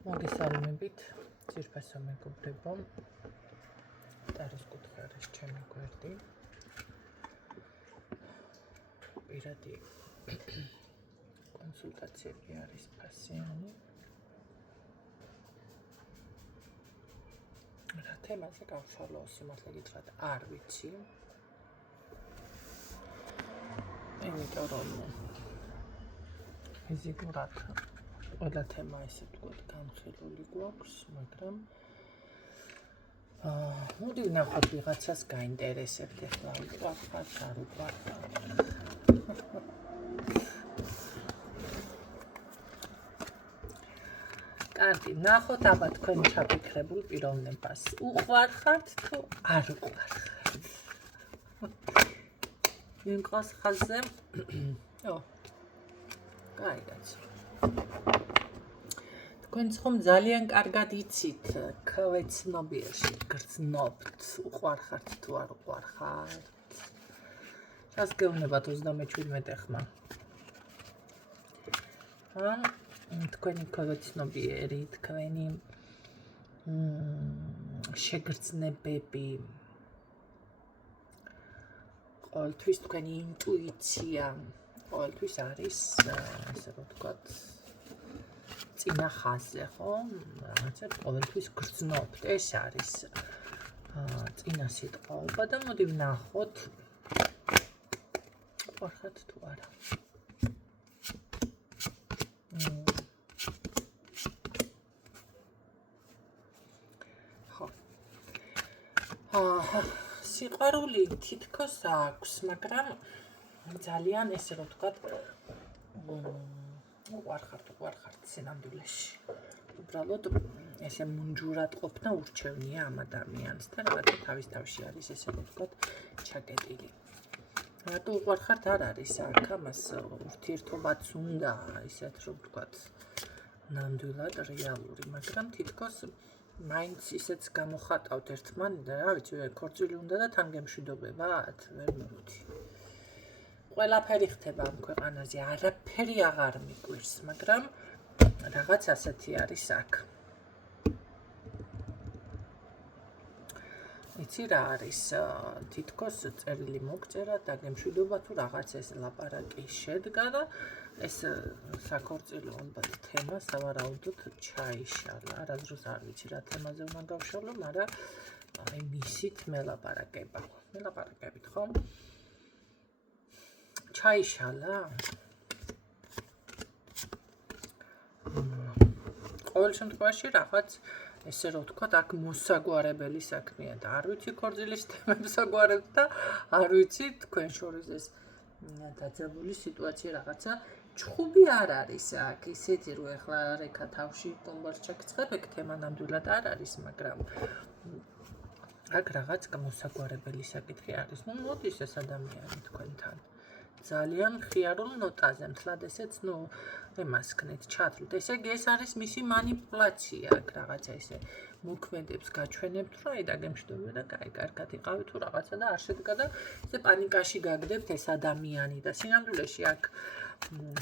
მოგესალმებით, ძირფასო მეგობრებო, ტარის კუთხე არის ჩემი გვერდი. პირადი კონსულტაციები არის ფასიანი. რა თემაზე გავშალო, სიმართლე გითხრათ, არ ვიცი. იმიტომ რომ ფიზიკურად ყველა თემა ესე ვთქვათ განხილული გვაქვს, მაგრამ მოდი ვნახოთ ვიღაცას გაინტერესებთ ახლა უყვარხართ, არ უყვარხართ. კარგი, ნახოთ აბა თქვენ ჩაფიქრებულ პიროვნებას. უყვარხართ თუ არ უყვარხართ? ვინყავს ხაზზე? კაი. თქვენ ხომ ძალიან კარგად იცით ქვეცნობიერში გრძნობთ, უყვარხართ თუ არ უყვარხართ. რას გეუბნებათ 37 ხმა? თქვენი ქვეცნობიერი, თქვენი შეგრძნებები, ყოველთვის თქვენი ინტუიცია, ყოველთვის არის, ასე რომ ვთქვათ, წინა ხაზზე, ხო? რაღაცა ყოველთვის გრძნობთ, ეს არის წინა სიტყვაობა და მოდი ვნახოთ უყვარხართ თუ არა. სიყვარული თითქოს აქვს, მაგრამ ძალიან ესე რომ ვთქვათ, უყვარხართ სინამდვილეში. უბრალოდ ესე მუნჯურად ყოფნა ურჩევნია ამ ადამიანს და რაღაცა თავის თავში არის ესე რომ ვთქვათ ჩაკეტილი. რატო უყვარხართ არ არის აქ ამას ურთიერთობაც უნდა ისეთ რომ ვთქვათ ნამდვილად რეალური, მაგრამ თითქოს მაინც ისეც გამოხატავთ ერთმანეთთან, რა ვიცი, ქორწილი უნდა და თან გემშვიდობებათ, ვერ მივხვდი. ყველაფერი ხდება ამ ქვეყანაზე, არაფერი აღარ მიკვირს, მაგრამ რაღაც ასეთი არის აქ. იცი რა არის, თითქოს წერილი მოგწერა და გემშვიდობა თუ რაღაც ეს ლაპარაკი შედგა და ეს საქორწილო ალბათ თემა სავარაუდოდ ჩაიშალა. არასდროს არ ვიცი რა თემაზე უნდა გავშალო, მაგრამ აი მისით მელაპარაკებით, ხო? ჩაიშალა? ყოველ შემთხვევაში რაღაც ესე რომ ვთქვათ, აქ მოსაგვარებელი საქმეა და არ ვიცი ქორწილის თემებს აგვარებთ და არ ვიცი თქვენ შორის ეს დაძაბული სიტუაცია რაღაცა ჩხუბი არ არის აქ, ისეთი რომ ეხლა რეკა თავში კომბალს ჩაგწყებ, ეგ თემა ნამდვილად არ არის, მაგრამ აქ რაღაც მოსაგვარებელი საკითხი არის. მოდის ეს ადამიანი თქვენთან. ძალიან მხიარულ ნოტაზე, მთლად ესეც, ემასქნეთ, ჩათვლით. ესე იგი, ეს არის მისი მანიპულაცია, აქ რაღაცა ესე მოქმედებს, გაჩვენებთ, რომ აი დაგემშვიდობე და კაი, კარგად იყავით თუ რაღაცა და არ შედგა და ესე პანიკაში გაგდებთ ეს ადამიანი და სინამდვილეში აქ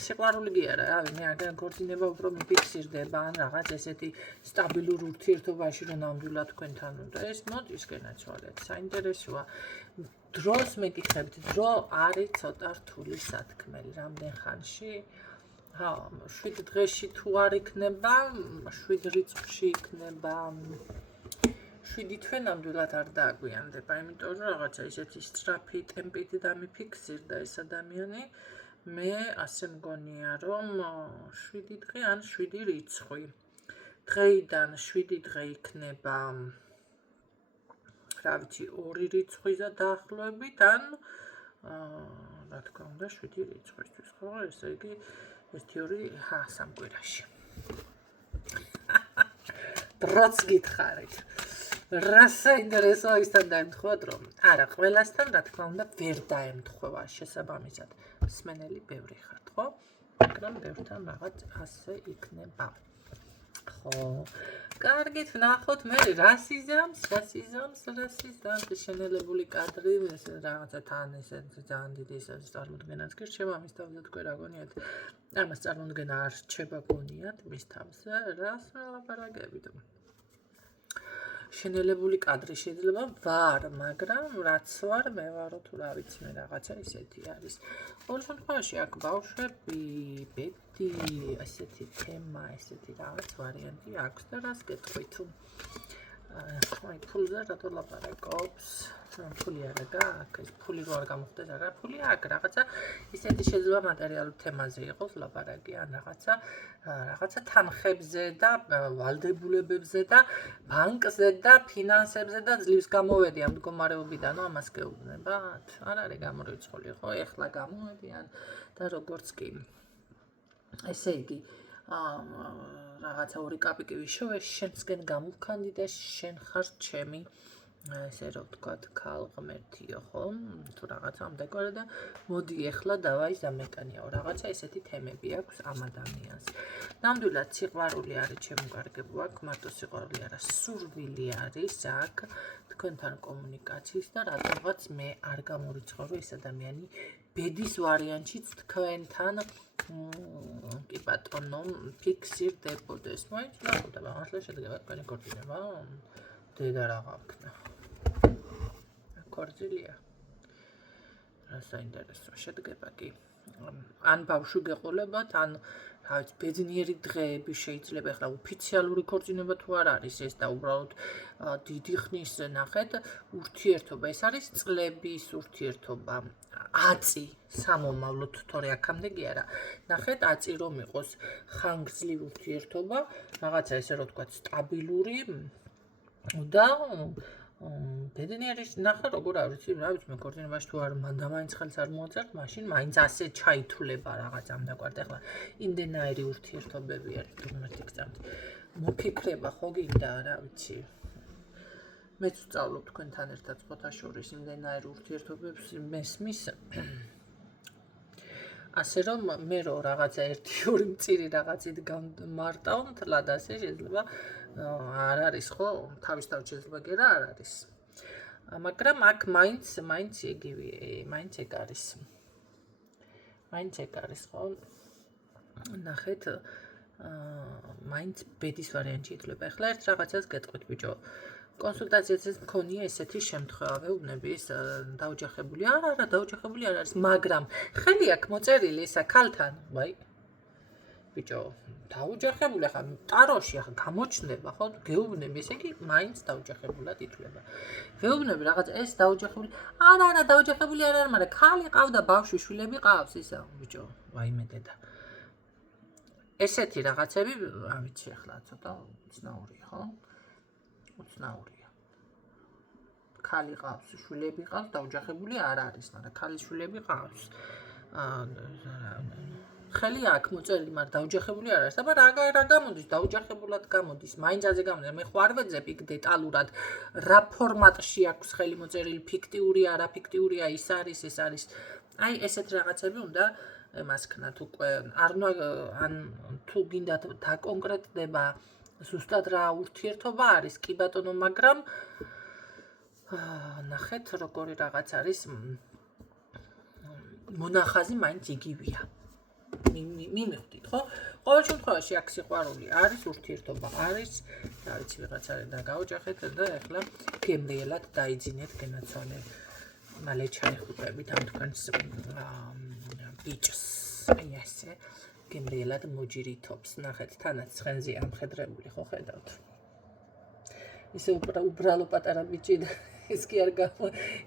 სიყვარული კი არა, რავი, მე აგერ ქორწინება უფრო მიფიქსირდება, ან რაღაც ესეთი სტაბილურ ურთიერთობაში რომ ნამდვილად თქვენთან უნდა. ეს მოდის გენაცვალეთ, საინტერესოა. დროს მეკითხებით, დრო არის ცოტა რთული სათქმელი, რამდენ ხანში? 7 დღეში თუ არ იქნება, 7 რიცხვში იქნება. 7 თვე ნამდვილად არ დააგვიანდება, იმიტომ რომ რაღაცა ისეთი სწრაფი ტემპით დამიფიქსირდა ეს ადამიანი. მე ასე მგონია, რომ 7 დღე ან 7 რიცხვი. დღეიდან 7 დღე იქნება, რა ვიცი, 2 რიცხვისა დაახლოებით, ან რა თქმა უნდა 7 რიცხვისთვის, ხო? ესე იგი 1-2 3 კვირაში. დროც გითხარით. რა საინტერესოა ისთან დაემთხვათ, რომ არა, ყველასთან რა თქმა უნდა ვერ დაემთხვევა შესაბამისად. მსმენელი ბევრი ხართ, ხო? მაგრამ ბევრთან რაღაც ასე იქნება. ხო კარგით ვნახოთ მე რასიზამს შენელებული კადრი რაღაცა თან ესე ძალიან დიდი ეს წარმოდგენაც გირჩება მის თავზე თქვენ რა გონიათ ამას წარმოდგენა არ რჩება გონიათ მის თავზე რას ვლაპარაკებით შენელებული კადრი შეიძლება ვარ მაგრამ რაც ვარ მე ვარო თუ რა ვიცი მე რაღაცა ისეთი არის ყოველ შემთხვევაში აქ ბავშვები ბედი ასეთი თემა ესეთი რაღაც ვარიანტი აქვს და რას გეტყვით აი ფულზე რატო ლაპარაკობს ფული არა გაქვს ფული რო არ გამოხდეს არა ფული აქვს რაღაცა ისეთი შეიძლება მატერიალურ თემაზე იყოს ლაპარაკი ან რაღაცა თანხებზე და ვალდებულებებზე და ბანკზე და ფინანსებზე და ძლივს გამოვედი ამ მდგომარეობიდან ამას გეუბნებათ არ არის გამორიცხული ხო ეხლა გამოვედიან და როგორც კი ესე იგი რაღაცა ორი კაპიკი ვიშოვე შენსგენ გამოვქანდი და შენ ხარ ჩემი ესე რომ ვთქვათ ქალღმერთიო ხო თუ რაღაცა ამ დეკორე და მოდი ეხლა დავაი ზამეკანიაო რაღაცა ესეთი თემები აქვს ამ ადამიანს ნამდვილად სიყვარული არის ჩემგარგებო აქ მარტო სიყვარული არა სურვილი არის აქ თქვენთან კომუნიკაციის და რადგანაც მე არ გამორიცხავ ეს ადამიანი ბედის ვარიანტშიც თქვენთან კი ბატონო ფიქსირდებოდეს მაინც ნახავდება ახლა შედგება თქვენი კორტინება დედა რა გავქნა კორტილია რა საინტერესო შედგება კი ან ბავშვი გეყოლებათ ან რა ვიცი ბედნიერი დღეები შეიძლება ახლა ოფიციალური ქორწინება თუ არ არის ეს და უბრალოდ დიდი ხნის ნახეთ ურთიერთობა ეს არის წლების ურთიერთობა აწი სამომავლოდ თორე აქამდე კი არა ნახეთ აწი რომ იყოს ხანგრძლივი ურთიერთობა რაღაცა ესე რომ თქვა სტაბილური და ბედნიერი ნახე როგორ არ ვიცი რა ვიცი მე ქორწინებაში თუ არ მანდამაინც ხელს არ მოაწერთ მაშინ მაინც ასე ჩაითვლება რაღაც ამ დაკვართ ახლა იმდენაირი ურთიერთობები არის თუმცა გწამთ მოფიქრება ხო გინდა რა ვიცი მეც ვსწავლობ თქვენთან ერთად ფოთაშორის იმდენაირი ურთიერთობებს მესმის ასე რომ მე რო რაღაცა 1-2 მწირი რაღაცით გამარტავ მთლად ასე შეიძლება არ არის ხო თავისთავად შეიძლება კი რა არ არის მაგრამ აქ მაინც იგივე მაინც ეგ არის ხო ნახეთ მაინც ბედის ვარიანტი ითვლება ახლა ერთ რაღაცას გეტყვით ბიჭო კონსულტაციაზეც მქონია ესეთი შემთხვევა ვეუბნები ეს დაოჯახებული არა დაოჯახებული არ არის მაგრამ ხელი აქ მოწერილი ისა ქალთან ვაი ბიჭო დაოჯახებული ახლა ტაროში ახლა გამოჩნდება ხო გეუბნები ესე იგი მაინც დაოჯახებულად ითვლება ვეუბნები რაღაც ეს დაოჯახებული არა დაოჯახებული არ არის მაგრამ ქალი ყავდა ბავშვი შვილები ყავს ისა ბიჭო ვაიმე დედა ესეთი რაღაცები არ ვიცი ახლა ცოტა უცნაურია ხო უცნაურია ქალი ყავს შვილები ყავს დაოჯახებული არ არის მაგრამ ქალის შვილები ყავს ხელი აქ მოწერილი მაგრამ დაოჯახებული არ არის აბა რა გამოდის დაოჯახებულად გამოდის მაინც აზე გამოდის მე ხო არ ვეძებ იქ დეტალურად რა ფორმატში აქვს ხელი მოწერილი ფიქტიური არა ფიქტურია ის არის ეს არის აი ესეთ რაღაცები უნდა ემასქნათ უკვე ან თუ გინდათ დაკონკრეტდება ზუსტად რა ურთიერთობა არის კი ბატონო მაგრამ ნახეთ როგორი რაღაც არის მონახაზი მაინც იგივეა მიმეხვდით ხო ყოველ შემთხვევაში აქ სიყვარული არის ურთიერთობა არის რა ვიცი ვიღაცარენ და გაოჯახეთ და ეხლა გემრიელად დაიძინეთ გენაცვალე მალე ჩაიხუტებით ამ თქვენს ბიჭს აი ესე გემრიელად მოჯირითობს ნახეთ თანაც ცხენზე ამხედრებული ხო ხედავთ ისე უბრალო პატარა ბიჭი და ეს კი არ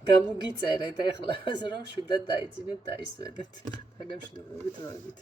გამოგიწერეთ ეხლა რომ შვიდად დაიძინეთ დაისვენეთ. დაგემშვიდობებით.